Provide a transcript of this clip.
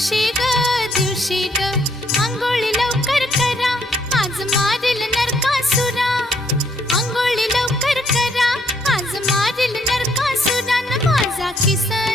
दिवशी ग आंघोळी लवकर करा, आज मारील नरकासुरा. आंघोळी लवकर करा, आज मारील नरकासुरा. न माझा किसन